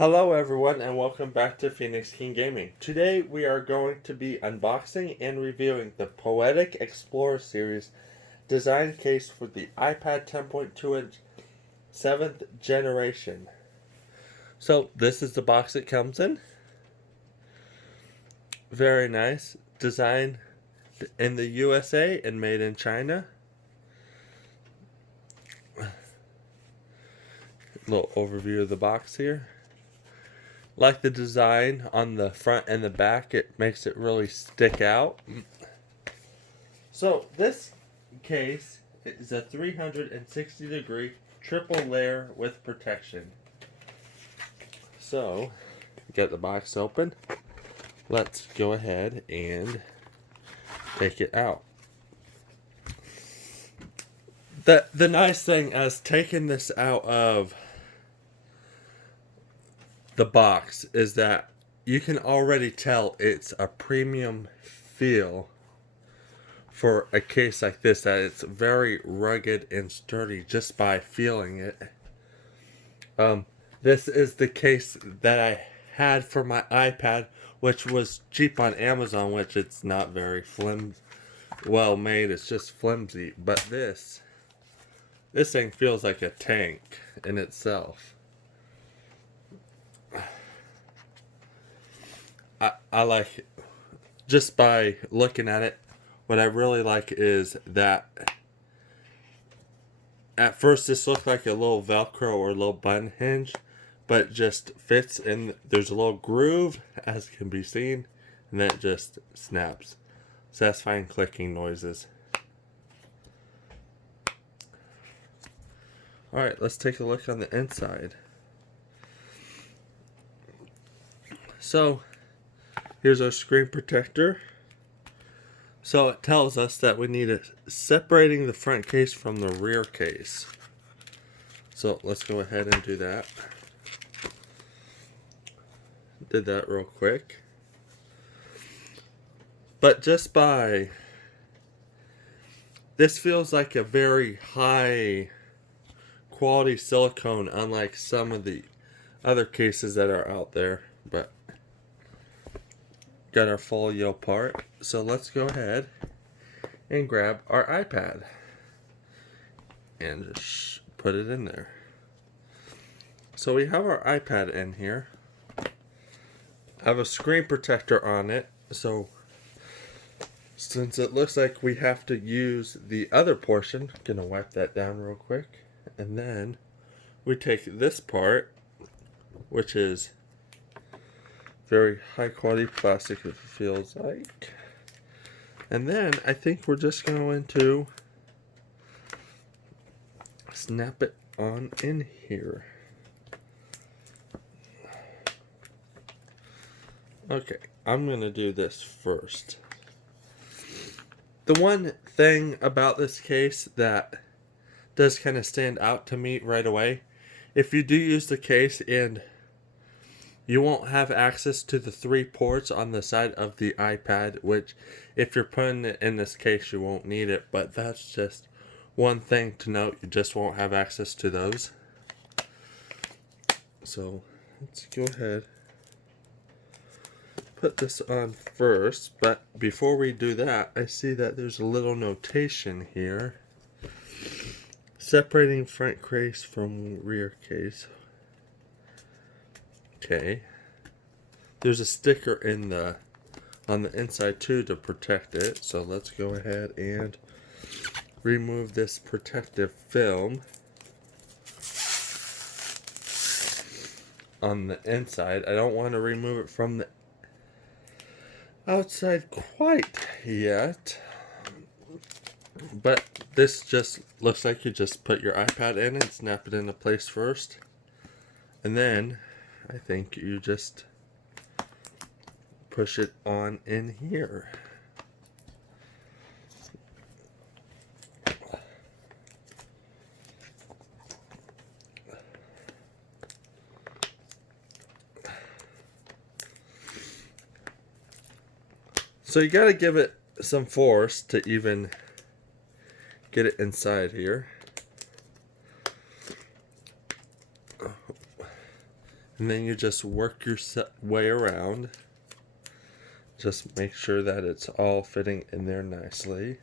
Hello everyone and welcome back to Phoenix King Gaming. Today we are going to be unboxing and reviewing the Poetic Explorer Series design case for the iPad 10.2 inch 7th generation. So this is the box it comes in. Very nice. Designed in the USA and made in China. Little overview of the box here. Like the design on the front and the back, it makes it really stick out. So this case is a 360-degree triple layer with protection. So get the box open. Let's go ahead and take it out. The nice thing as taking this out of the box is that you can already tell it's a premium feel for a case like this, that it's very rugged and sturdy just by feeling it. This is the case that I had for my iPad, which was cheap on Amazon, which it's not very well made, it's just flimsy. But this thing feels like a tank in itself. I like it. Just by looking at it, what I really like is that at first this looked like a little Velcro or a little button hinge, but it just fits in. There's a little groove, as can be seen, and then it just snaps. Satisfying clicking noises. Alright, let's take a look on the inside. So here's our screen protector. So it tells us that we need it separating the front case from the rear case. So let's go ahead and do that. Did that real quick. But just by, this feels like a very high quality silicone, unlike some of the other cases that are out there. But got our folio part, so let's go ahead and grab our iPad and just put it in there. So we have our iPad in here. I have a screen protector on it, so since it looks like we have to use the other portion, I'm gonna wipe that down real quick, and then we take this part, which is very high quality plastic, it feels like. And then I think we're just going to snap it on in here. Okay, I'm going to do this first. The one thing about this case that does kind of stand out to me right away, if you do use the case and you won't have access to the 3 ports on the side of the iPad, which if you're putting it in this case, you won't need it. But that's just one thing to note. You just won't have access to those. So let's go ahead. Put this on first. But before we do that, I see that there's a little notation here. Separating front case from rear case. Okay, there's a sticker on the inside too to protect it. So let's go ahead and remove this protective film on the inside. I don't want to remove it from the outside quite yet, but this just looks like you just put your iPad in and snap it into place first, and then I think you just push it on in here. So you gotta give it some force to even get it inside here. And then you just work your way around. Just make sure that it's all fitting in there nicely.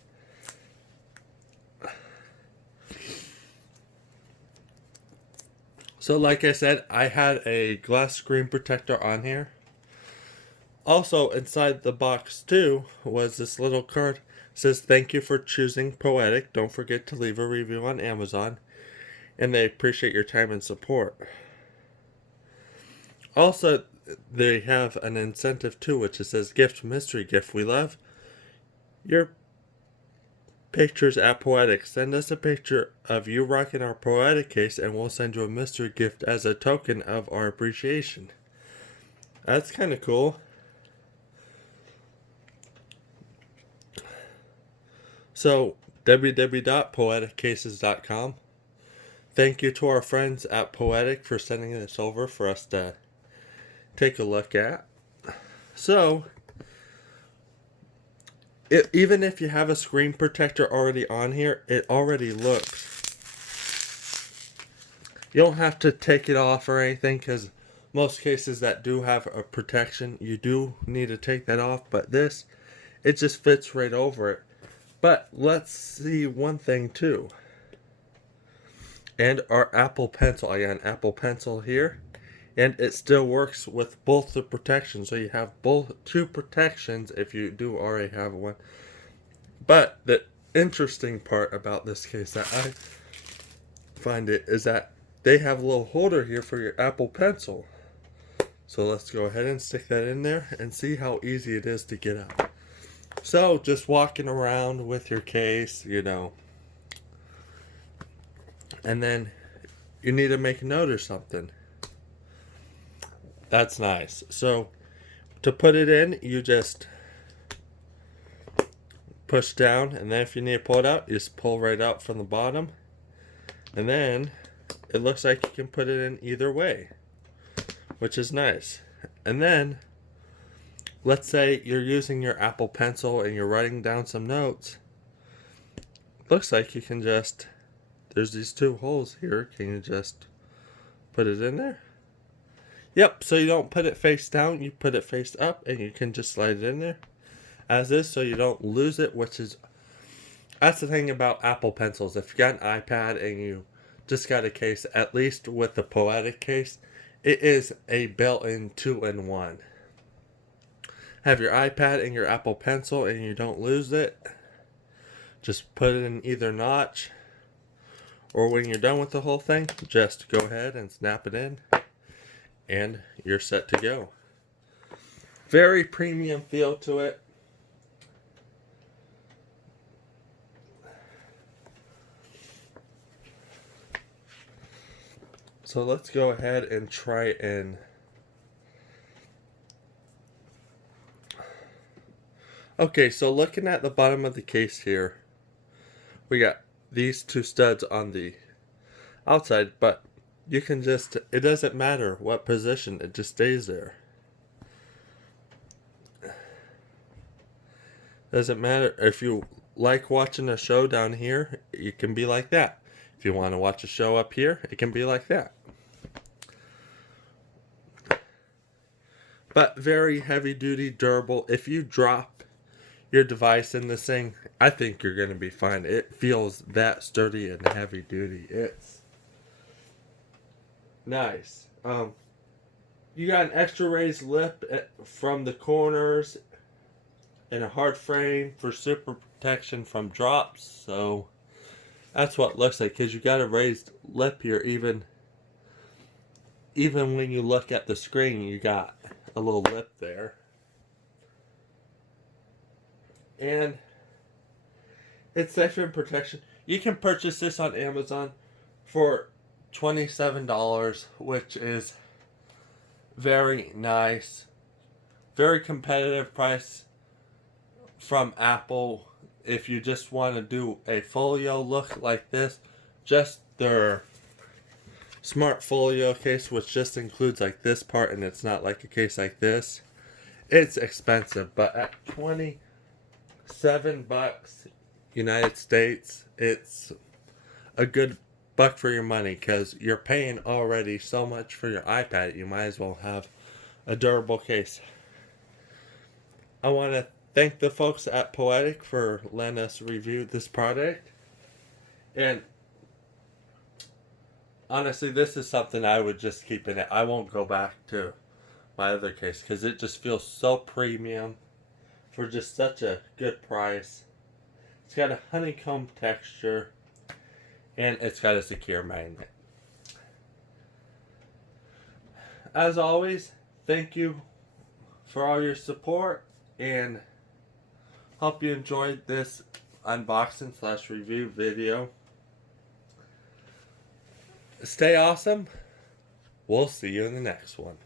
So like I said, I had a glass screen protector on here. Also inside the box too was this little card. It says thank you for choosing Poetic. Don't forget to leave a review on Amazon. And they appreciate your time and support. Also, they have an incentive too, which it says gift mystery gift. We love your pictures at Poetic. Send us a picture of you rocking our Poetic case and we'll send you a mystery gift as a token of our appreciation. That's kind of cool. So, www.poeticcases.com. Thank you to our friends at Poetic for sending this over for us to take a look at. So, even if you have a screen protector already on here, it already looks. You don't have to take it off or anything, because most cases that do have a protection, you do need to take that off. But this, it just fits right over it. But let's see one thing too. And our Apple Pencil. I got an Apple Pencil here. And it still works with both the protections. So you have two protections if you do already have one. But the interesting part about this case that I find it is that they have a little holder here for your Apple Pencil. So let's go ahead and stick that in there and see how easy it is to get out. So just walking around with your case, you know. And then you need to make a note or something. That's nice. So to put it in, you just push down, and then if you need to pull it out, you just pull right out from the bottom. And then it looks like you can put it in either way, which is nice. And then let's say you're using your Apple Pencil and you're writing down some notes. Looks like you can just, there's these two holes here. Can you just put it in there? Yep, so you don't put it face down, you put it face up, and you can just slide it in there as is, so you don't lose it, which is, that's the thing about Apple Pencils. If you got an iPad and you just got a case, at least with the Poetic case, it is a built-in 2-in-1. Have your iPad and your Apple Pencil and you don't lose it, just put it in either notch, or when you're done with the whole thing, just go ahead and snap it in. And you're set to go. Very premium feel to it. So let's go ahead and try and... Okay, so looking at the bottom of the case here, we got these two studs on the outside, but you can just, it doesn't matter what position, it just stays there. Doesn't matter if you like watching a show down here, you can be like that. If you want to watch a show up here, it can be like that. But very heavy duty, durable. If you drop your device in this thing, I think you're going to be fine. It feels that sturdy and heavy duty. It's nice. You got an extra raised lip from the corners and a hard frame for super protection from drops. So that's what it looks like, because you got a raised lip here. Even when you look at the screen, you got a little lip there. And it's safe in protection. You can purchase this on Amazon for $27, which is very nice. Very competitive price from Apple. If you just want to do a folio look like this, just their smart folio case, which just includes like this part, and it's not like a case like this, it's expensive. But at $27 United States, it's a good buck for your money, because you're paying already so much for your iPad. You might as well have a durable case. I want to thank the folks at Poetic for letting us review this product. And honestly, this is something I would just keep in it. I won't go back to my other case because it just feels so premium for just such a good price. It's got a honeycomb texture and it's got a secure magnet. As always, thank you for all your support and hope you enjoyed this unboxing / review video. Stay awesome. We'll see you in the next one.